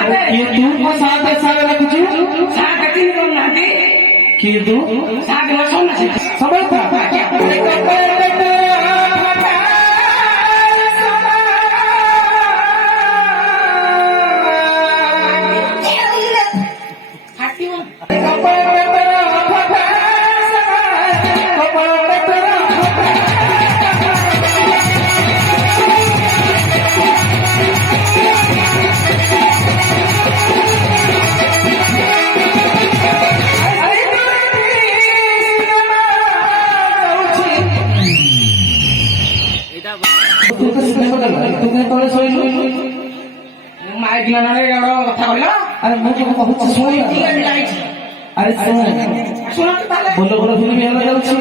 ये तू को साथ रखुछु साथ किन करनाती कि तू साथ लसन समझ था तुमने तले सोइलु माइक लानारे एवढा कथा कहला अरे मैं जो कहूँ सुन अरे सुन सुन ताले बोलो बोलो फिल्म हेला जाउछि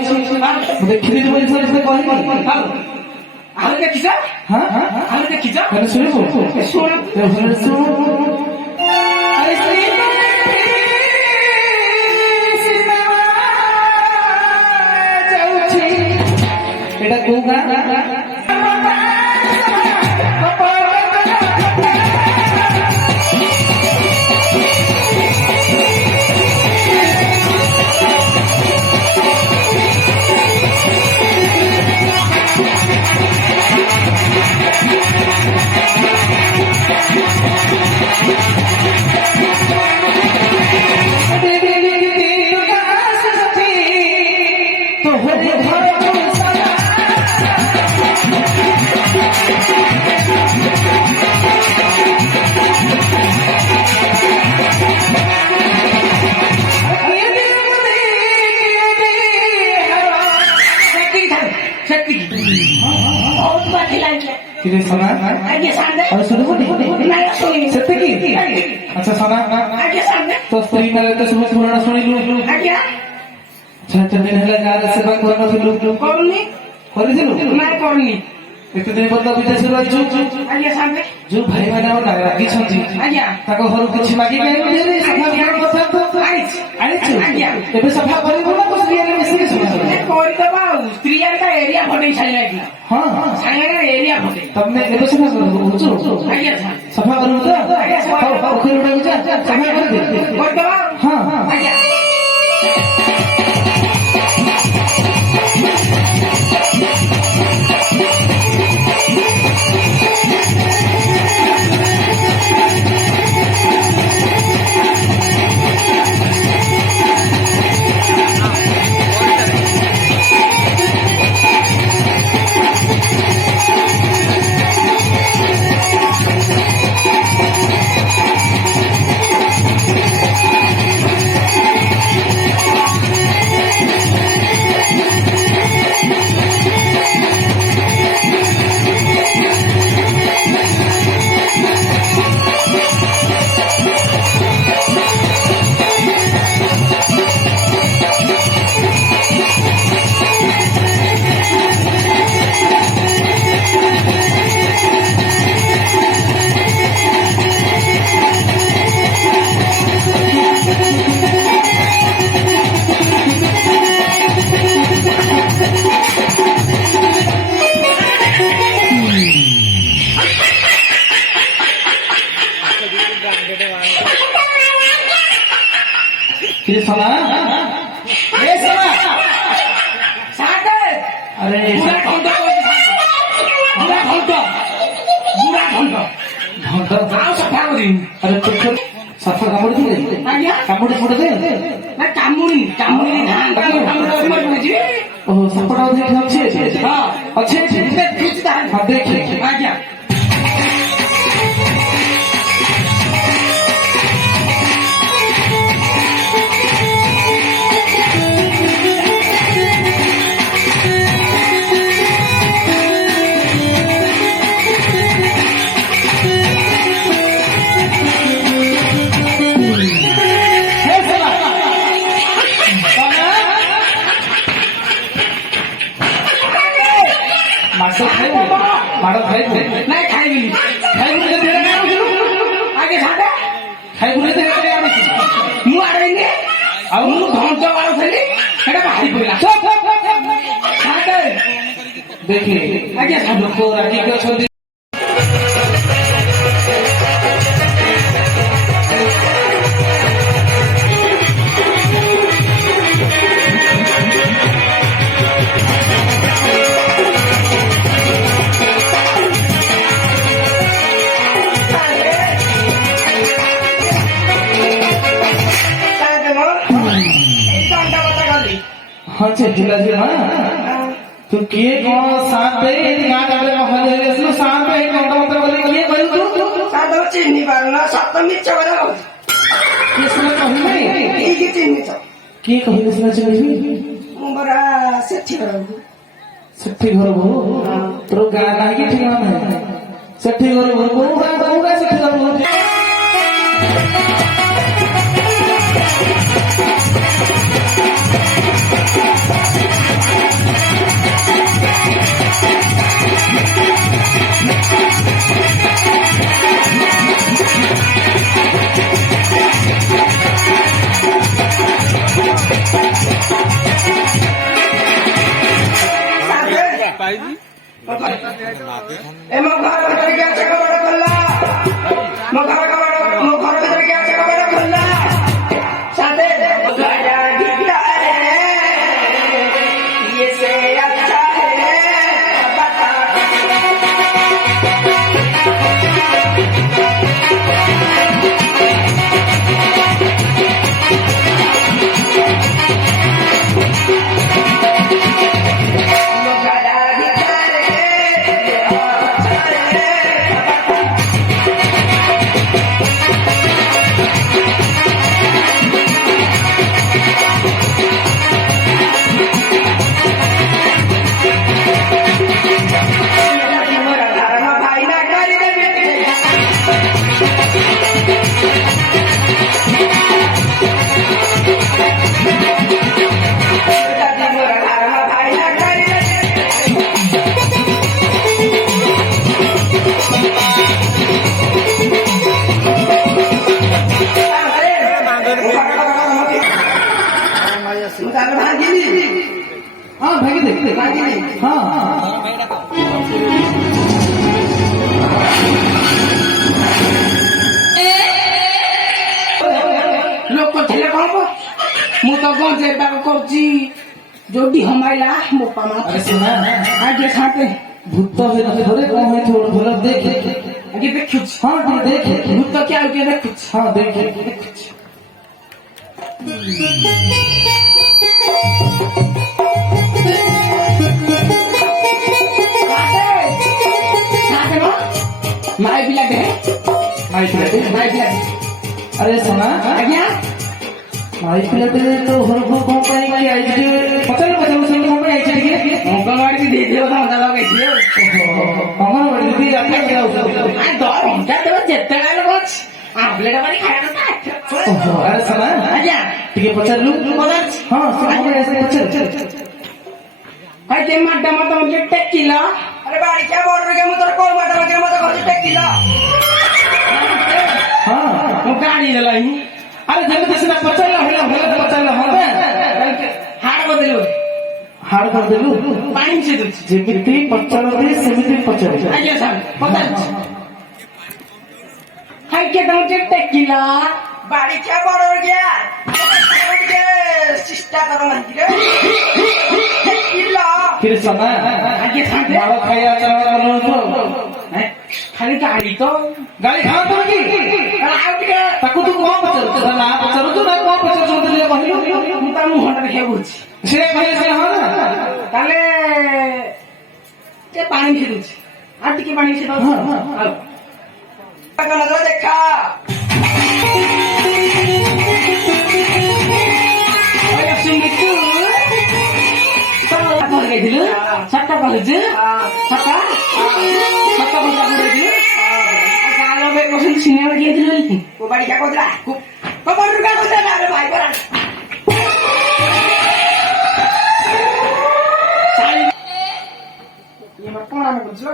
देखिली तुम सर से कहली आले देखिछ हां आले देखिछ अरे सुनिबो सुन सुन अरे एटा को गाना तो हो किने सुना आगे सामने और सुनो नहीं सुनी सत्य की अच्छा सुना आगे सामने तो स्त्री मेरे तो सुबह पुराना सुनिलु आगे छह दिन हेला गार सेवा करनथिलु करनी କରିଥିଲୁ नहीं करनी ଏତେ ଦିନ ପର୍ଯ୍ୟନ୍ତ ବିଦେଶ ରହିଛୁ आगे सामने ଯୋଉ ଭାଇ ମାନେ ଆମର ରାଗିଛନ୍ତି आगे ତାଙ୍କ ଘରୁ କିଛି ମାଗିକି ଆଣିବୁ ଆଣିଛୁ ଏବେ ସଫା କରିବୁ ନା ସ୍ତ୍ରୀ ମିଶିକି ସଫା କରିଦବା ଆଉ ସ୍ତ୍ରୀ ଆଡ଼େ ଏରିଆ ଫଟେଇ ଛାଡ଼ିଲା କି ହଁ ସାଙ୍ଗରେ ଏରିଆ ଫଟେଇ ତମେ ଏବେ ସଫା କରୁଛୁ ଆଜ୍ଞା ସଫା କରିବୁ ତ ପୋଖରୀ ଗୁଡ଼ାକୁ ଯା ସଫା କରିଦେ କରିଦବା ହଁ ଆଜ୍ଞା ये सुना ये सुना साथे अरे बुरा घंटा आओ सफा करी अरे तो सफा कामुड़ी दे आज्ञा कामुड़ी फोड़ दे ना कामुनी धान कामुनी ओ सफा दे अच्छे हां अच्छे हां देखिए आज्ञा मासो खाइबो माडो खाइबो नहीं खाइबिनी खाइबो जे देरा ना आउछु आगे साथे खाइबो जे देरा आउछु मु आड़ेनी ଆଉ ମୁଁ ଘଣ୍ଟ ବାଳୁଥିଲି ସେଟା ବାହାରି ପଡ଼ିଲା ସାଥେ देखिए ଆଜ୍ଞା लोक रागी के अछंती ହଁ ଛେଟିଲା ଯେ ମା ତୁ କିଏ କଣ ସାପେ ଗାଁ ତାପରେ ମହଲ ଆସିଲୁ ସାପେ କଣ୍ଟ ମନ୍ତ୍ର ବୋଲି କିଏ କହିଲୁ ତୁ ସାଧୁ ଚିହ୍ନି ପାରୁନ ସତ ମିଛ କଥା କହୁଛି କିଏ ସିନା କହିଲେ ଠିକ ଚିହ୍ନିଛ କିଏ କହିଲେ ସିନା ଚିହ୍ନିବି ମୁଁ ପରା ସେଠି ରହିବି ସେଠି ଘର ବୋହୁ ତୋର ଗାଁ ନାହିଁ କି ଠିକଣା ନାହିଁ ସେଠି ଘର ବୋହୁ କୋଉ ଗାଁ ସେଠି ଘର ବୋହୁ ଏ ମୋ ଘର ଭିତରେ କିଏ ଅଛି କବାଟ ଖୋଲା ମୋ ଘର ଭିତରେ କିଏ ଅଛି କବାଟ ଖୋଲା ସାଥେ ये से अच्छा है बता हाँ भागी दे हाँ लोक ଥିଲେ କଣ ମୁଁ ତ ଗଞ୍ଜେଇବାକୁ କରୁଛି ଯୋଉଠି ହମାଇଲା ମୋ ପାମା अरे सुना ଆଗେ ଖାତେ भूत घरे कौन है थोड़ा भला देख ଆଗେ ଦେଖୁଛି हाँ तू देख ଭୂତ କି ଆଉ କିଏ ଦେଖୁଛି हाँ देख ଦେଖୁଛି माई पिला दे माई पिलाटे माई पिला अरे सुना आज्ञा माई पिलाटे तो घर को कौन पाई की आई थी पता सुन कौन पाई आई थी के अंगनवाड़ी दे दियो धांदा लगे दियो अंगनवाड़ी दीदी आपने क्या उसे आ दो घंटा तो जेते गालो बच आम्लेट वाली खाया ना अरे सुना आज्ञा ठीक है पचार लू पचार हाँ सुन ऐसे पचार हाय ते माडा मत मुझे टेकिला अरे बाड़ी क्या बोल रहे हो मुझे कोई माडा मत मुझे खोज टेकिला हाँ वो गाड़ी ले लाई अरे जब तक ना पचार ला होला पचार ला हाँ हाड़ बदलो हाड़ कर देलू पानी से दूध जेमिति पचार दे सेमिति पचार आज्ञा साहब पता हाय के तो मुझे टेकिला बाड़ी क्या बोल रहे हो चिष्टा करो नहीं रे टेकिला फिर समय आज्ञा साहब मारो खाया चला तो खाली गाड़ी तो गाड़ी खा तो की ताकू तू कौन पचार ना पचार तू ना कौन पचार जो तेरे कहलु ମୁଁ ତା ମୁହଁଟା ଦେଖିବାକୁ କହୁଛି से भाई से हां ना ତାହେଲେ ଟିକେ ପାଣି ମିଶେଇ ଦଉଛି ଆଉ ଟିକେ ପାଣି ମିଶେଇ ଦଉଛି ଦେଖା ଯାଇଥିଲୁ ସତ କହୁଛୁ ସତ ସତ କଥା କହୁଛୁ ଗାଁ ଲୋକ କହୁଛନ୍ତି ସିନେମା ଯାଇଥିଲୁ ବୋଲି ବାଡ଼ିକା କହୁଥିଲା କବାଟରୁକା କହୁଥିଲା ଭାଇ ପରା କଣ ଆମେ ବୁଝିଲ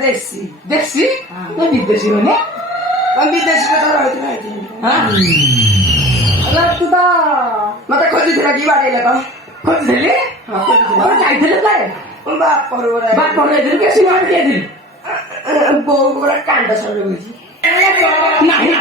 देसी देसी विदेशी मैंने विदेशी तू तो मत खोजी कि बाड़ी तो खोजी बाप बो पूरा कांड सर नहीं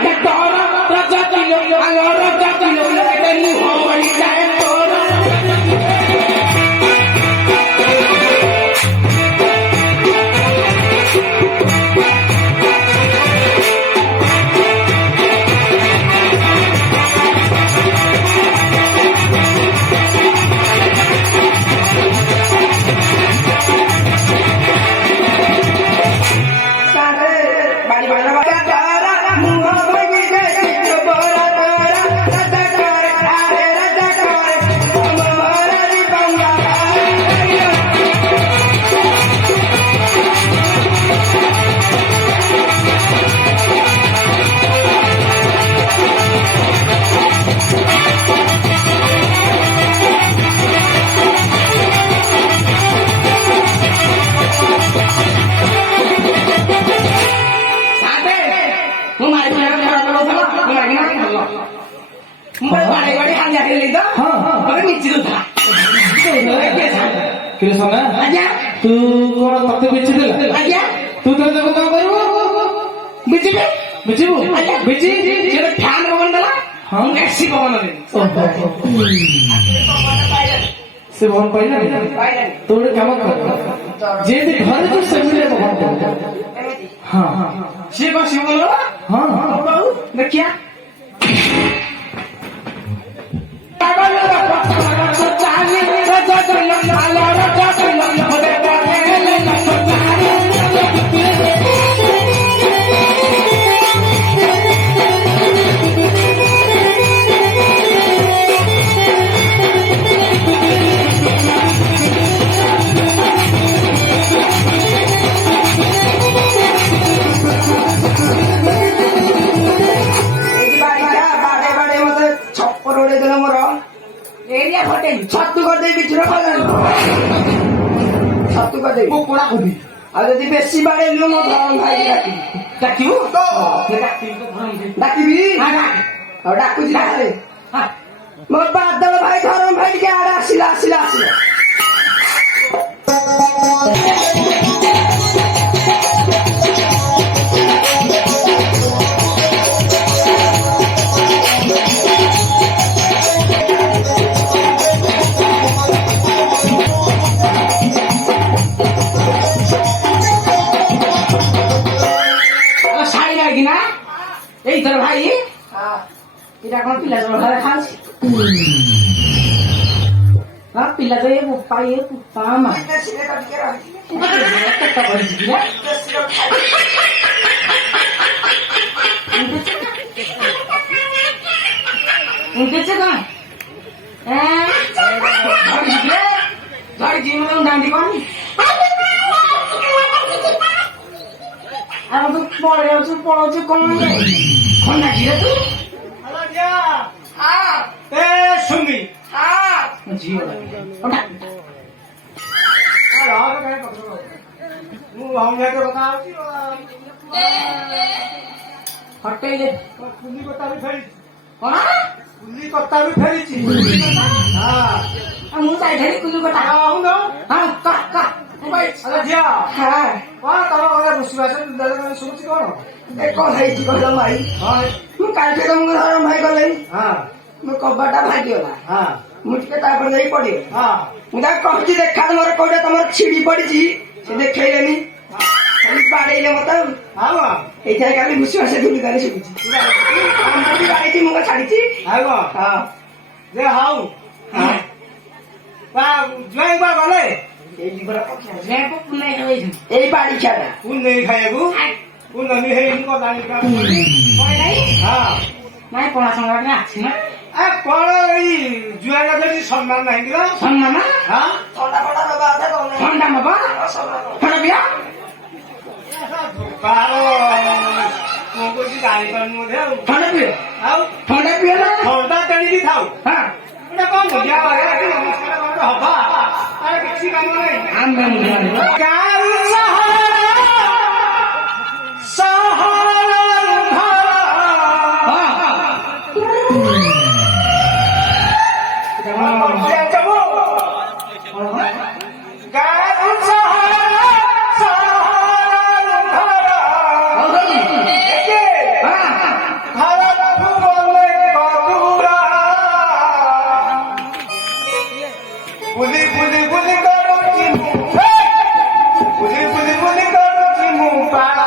ଆଜ୍ଞା ତୁ କଣ ତତେ ବିଚି ଦେଲା ଆଜ୍ଞା ତୁ ତୋର ତାକୁ କଣ କରିବୁ ବୁଝିବେ ବିଚିବୁ ଆଜ୍ଞା। ବିଚି ଯେବେ ଫ୍ୟାନ ପବନ ଦେଲା ହଁ। ମୁଁ ଏସି ପବନ ଦେଲି ସେ ଭଲ ପାଇଲାନି ପାଇଲାନି ତୁ ଗୋଟେ କାମ କର ଯେମିତି ଘରେ ତୁ ସେମିତି ଭଲ କର ଏମିତି ହଁ ସିଏ କଣ ଶିବ ବୋଲ ହଁ ହଁ ଦେଖିଆ ଏରିଆ ଫଟେଇ ଛତୁ କରିଦେଇ ବିଚୁର ଛତୁ କରିଦେଇ କୁକୁଡ଼ା ଖୋଦି ଆଉ ଯଦି ବେଶୀ ବାଡେଇଲୁ ମୋ ଧରମ ଭାଇ ଡାକିବୁ ଡାକିବି ଆଉ ଡାକୁଛି ତାହେଲେ ମୋ ବାଦଳ ଭାଇ ଧରମ ଭାଇ ଟିକେ ଆଡେ ଆସିଲା ଆସିଲା ଆସିଲା এইଥର ଭାଇ ଏଇଟା କଣ ପିଲା ଜଳ ଘରେ ଖାଉଛି ହଁ ପିଲା ତ ଏ ବୋପା ଇଏ ପୁପା ମା ଉଠେছে କଣ ଧରି ଯିବ ଦାଣ୍ଡି କନି ଆଉ ତୁ ପଳେଇଯାଉଛୁ ପଳଉଛୁ କଣ ଖଣ୍ଡା ଝିଅ ତୁ ସୁମି ଝିଅ ମୁଁ କଥା ହଉଛି ହଟେଇଲେ କୁଲି କଥା ବି ଫେରିଛି କଣ କୁଲି କଥା ବି ଫେରିଛି ମୁଁ ଯାଇଥିଲି କୁଲୁ କଥା ହଉନ ହଁ ଝିଅ ହଁ କଣ ତମ କଥା ବସିବାସ ଶୁଣୁଛି କଣ କଣ ହେଇଛି କହିଲ ଭାଇ ମୁଁ କାଲି ତମକୁ ଧରମ ଭାଇ ଗଲେ ମୋ କବାଟା ଭାଙ୍ଗିଗଲା ମୁଁ ଟିକେ ତାପରେ ଯାଇ ପଡିଗଲି ମୁଁ ତାକୁ କହିଛି ଦେଖା ତମର କୋଉଟା ତମର ଛିଡି ପଡିଛି ସେ ଦେଖେଇଲେନି ଖାଲି ବାଡେଇଲେ ମତେ ଆଉ ଏଇଥିରେ କାଲି ଭୁସି ଭାଷା ଧୁଲି ଗାଲି ଶୁଭୁଛି ବାଡେଇଛି ମୁଁ ଛାଡିଛି ଆଉ ହଁ ଯେ ହଉ ଜୁଆଇ ବା ଗଲେ ଏଇ ବାଡି ଖିଆଟା ନେଇ ଖାଇବାକୁ ନେଇ ହେଇନି କଦାଣି ନାଇଁ ପଣା ସଂକ୍ରାନ୍ତି ଅଛି ନା କଣ ଏଇ ଜୁଆଇ ଗାଧି ସମ୍ମାନ ନାହିଁ କି ସମ୍ମାନ ଥଣ୍ଡା ଫଣ୍ଡା ନବା ଥଣ୍ଡା ନବା ଥଣ୍ଡା ପିଆ କାହାର କଣ କହୁଛି ଜାଣିପାରୁନି ବୋଧେ ଆଉ ଥଣ୍ଡା ପିଅ ଆଉ ଥଣ୍ଡା ପିଅ ନା ଥଣ୍ଡା ତେଣିକି ଥାଉ ହଁ ଏଇଟା କଣ ମଜା ହବା ତାର କିଛି କାମ ନାହିଁ ଆମେ ଗାଁରୁ ସହର ବୁଲି ବୁଲି ବୁଲି କରୁଛି ବୁଲି ବୁଲି ବୁଲି କରୁଛି ମୁଁ ପାଳ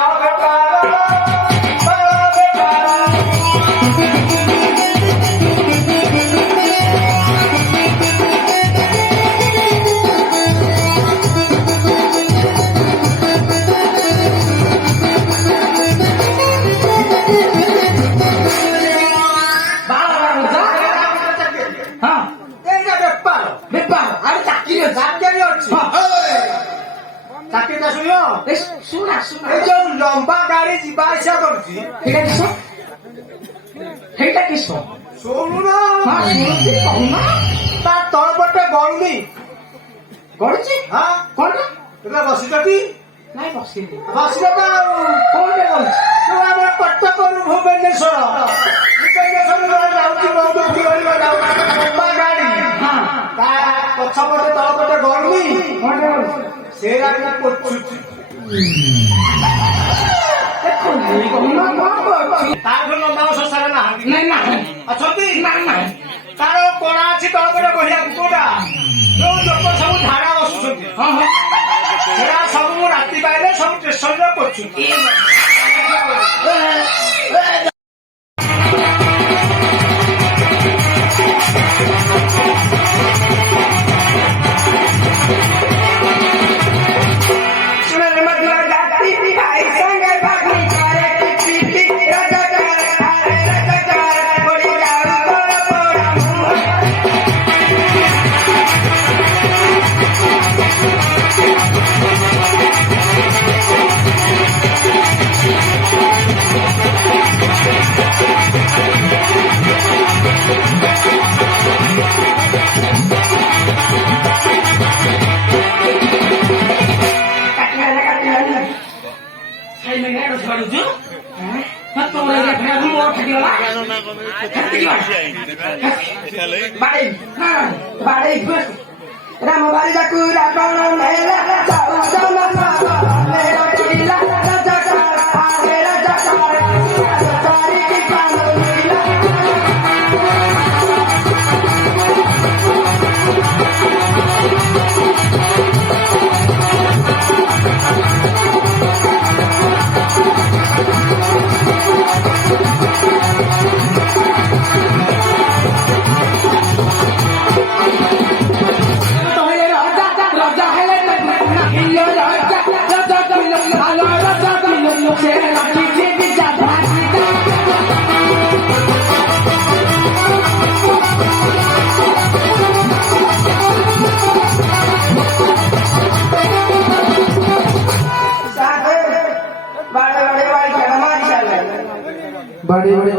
ଶୁଣା ଏ ଯୋଉ ଲମ୍ବା ଗାଡି ଯିବା ଆସିବା କରୁଛି ସେଇଟା କିସ ଶୁଣୁନ କହୁନ ତା ତଳପଟେ ଗଳୁନି ଗଡୁଛି କଣ ଏବେ ବସିଛନ୍ତି ନାଇଁ ବସିଲି ବସିଲେ ତ ଆଉ କଣ ଗଡୁଛି ଆମର କଟକରୁ ଭୁବନେଶ୍ୱର ଯାଉଛି ବହୁତ ଲମ୍ବା ଗାଡି ତା ପଛପଟେ ତଳପଟେ ଗଳୁନି ସେଇଟା ପୋଛୁଛି ତାଠୁ ଲମ୍ବା ଶସ୍ତାରେ ନାହାନ୍ତି ଅଛନ୍ତି ତାର କଣା ଅଛି ତଳପଟେ ବଢିଆ କୁକୁଟା ଯୋଉ ଲୋକ ସବୁ ଝାଡା ବସୁଛନ୍ତି ସେଟା ସବୁ ମୁଁ ରାତି ପାଇଲେ ସବୁ ଷ୍ଟେସନରେ ପୋଛୁଛି ରାମ ବାରିକୁ ରାବଣ ମେଲା बड़े बड़े